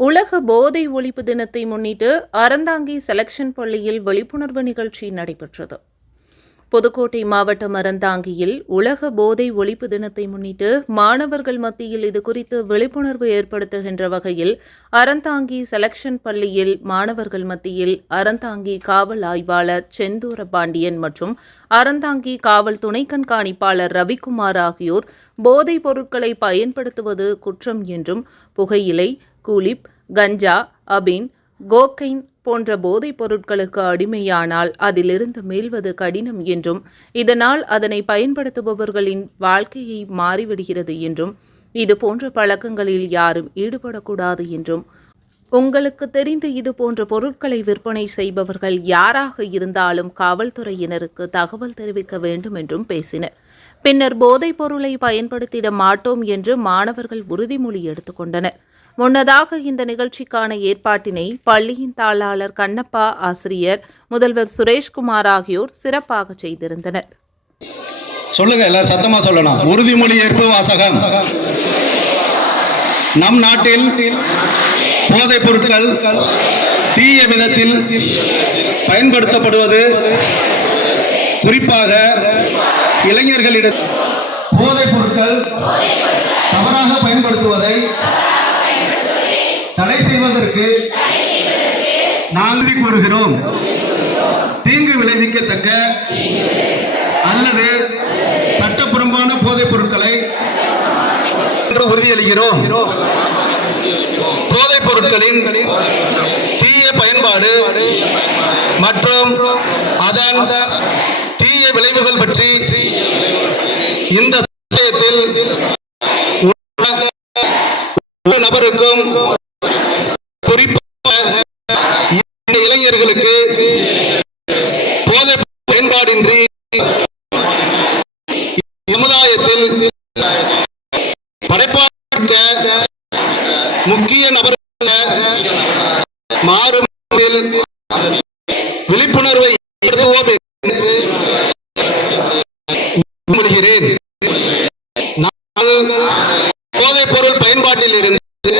உலக போதை ஒழிப்பு தினத்தை முன்னிட்டு அறந்தாங்கி செலக்ஷன் பள்ளியில் விழிப்புணர்வு நிகழ்ச்சி நடைபெற்றது. புதுக்கோட்டை மாவட்டம் அறந்தாங்கியில் உலக போதை ஒழிப்பு தினத்தை முன்னிட்டு மாணவர்கள் மத்தியில் இது குறித்து விழிப்புணர்வு ஏற்படுத்துகின்ற வகையில் அறந்தாங்கி செலக்ஷன் பள்ளியில் மாணவர்கள் மத்தியில் அறந்தாங்கி காவல் ஆய்வாளர் செந்தூர பாண்டியன் மற்றும் அறந்தாங்கி காவல் துணை கண்காணிப்பாளர் ரவிக்குமார் ஆகியோர் போதைப் பொருட்களை பயன்படுத்துவது குற்றம் என்றும் புகையிலை கூலிப் கஞ்சா அபின் கோக்கைன் போன்ற போதைப் பொருட்களுக்கு அடிமையானால் அதிலிருந்து மீள்வது கடினம் என்றும் இதனால் அதனை பயன்படுத்துபவர்களின் வாழ்க்கையை மாறிவிடுகிறது என்றும் இது போன்ற பழக்கங்களில் யாரும் ஈடுபடக்கூடாது என்றும் உங்களுக்கு தெரிந்து இது போன்ற பொருட்களை விற்பனை செய்பவர்கள் யாராக இருந்தாலும் காவல்துறையினருக்கு தகவல் தெரிவிக்க வேண்டும் என்றும் பேசினர். பின்னர் போதைப் பொருளை பயன்படுத்திட மாட்டோம் என்று மாணவர்கள் உறுதிமொழி எடுத்துக்கொண்டனர் முன்னதாக இந்த நிகழ்ச்சிக்கான ஏற்பாட்டினை பள்ளியின் தாளாளர் கண்ணப்பா ஆசிரியர் முதல்வர் சுரேஷ்குமார் ஆகியோர் சிறப்பாக செய்திருந்தனர். சொல்லுங்க எல்லாரும் சத்தமா சொல்லணும். உறுதிமொழி ஏற்பு வாசகம். நம் நாட்டில் போதைப் பொருட்கள் தீய விதத்தில் பயன்படுத்தப்படுவது குறிப்பாக இளைஞர்களிடம். போதைப் பொருட்கள் தவறாக பயன்படுத்துவது. செய்வதற்கு நாங்கள் கூறுகிறோம். தீங்கு விளைவிக்கத்தக்க அல்லது சட்டப்புறம்பான போதைப் பொருட்களை உறுதியளிக்கிறோம். போதைப் பொருட்களின் தீய பயன்பாடு மற்றும் அதன் தீய விளைவுகள் பற்றி இந்த சமயத்தில் நபருக்கும் குறிப்பாக இந்த இளைஞர்களுக்கு போதை பயன்பாடின்றி சமுதாயத்தில் படைப்பாக்க முக்கிய நபர் மாறும் விழிப்புணர்வை ஏற்படுத்துவோம் என்று போதைப் பொருள் பயன்பாட்டில் இருந்து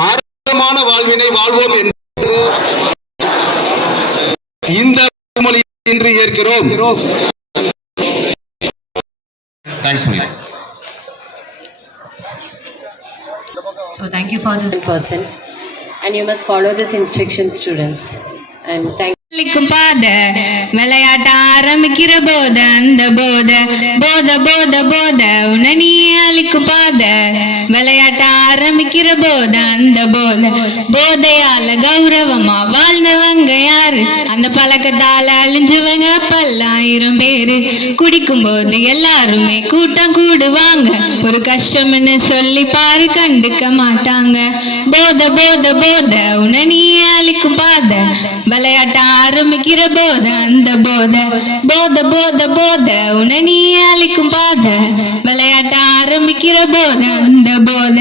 ஆரோக்கியமான வாழ்வினை வாழ்வோம் என்று இந்த மொழி இன்று ஏற்கிறோம். Thanks, Sunil. So thank you for this persons and you must follow this instruction students and thank லிக்கும் பாத விளையாட்ட ஆரம்பிக்கிற போத அந்த போத போத போத போத உன்னை நீ பாத. விளையாட்ட ஆரம்பிக்கிற போத அந்த போத போதையால கௌரவமா வாழ்ந்தவங்க யாரு? அந்த பழக்கத்தால அழிஞ்சவங்க பல்லாயிரம் பேரு. குடிக்கும் போது எல்லாருமே கூட்டம் கூடுவாங்க. ஒரு கஷ்டம்னு சொல்லி பாரு கண்டுக்க மாட்டாங்க. போத போத போத உனனி நீ பாத. விளையாட்ட ஆரம்பிக்கிற போத அந்த போத. போத போத போத உன நீ அழிக்கும் பாத. விளையாட்ட ஆரம்பிக்கிற போத அந்த போத.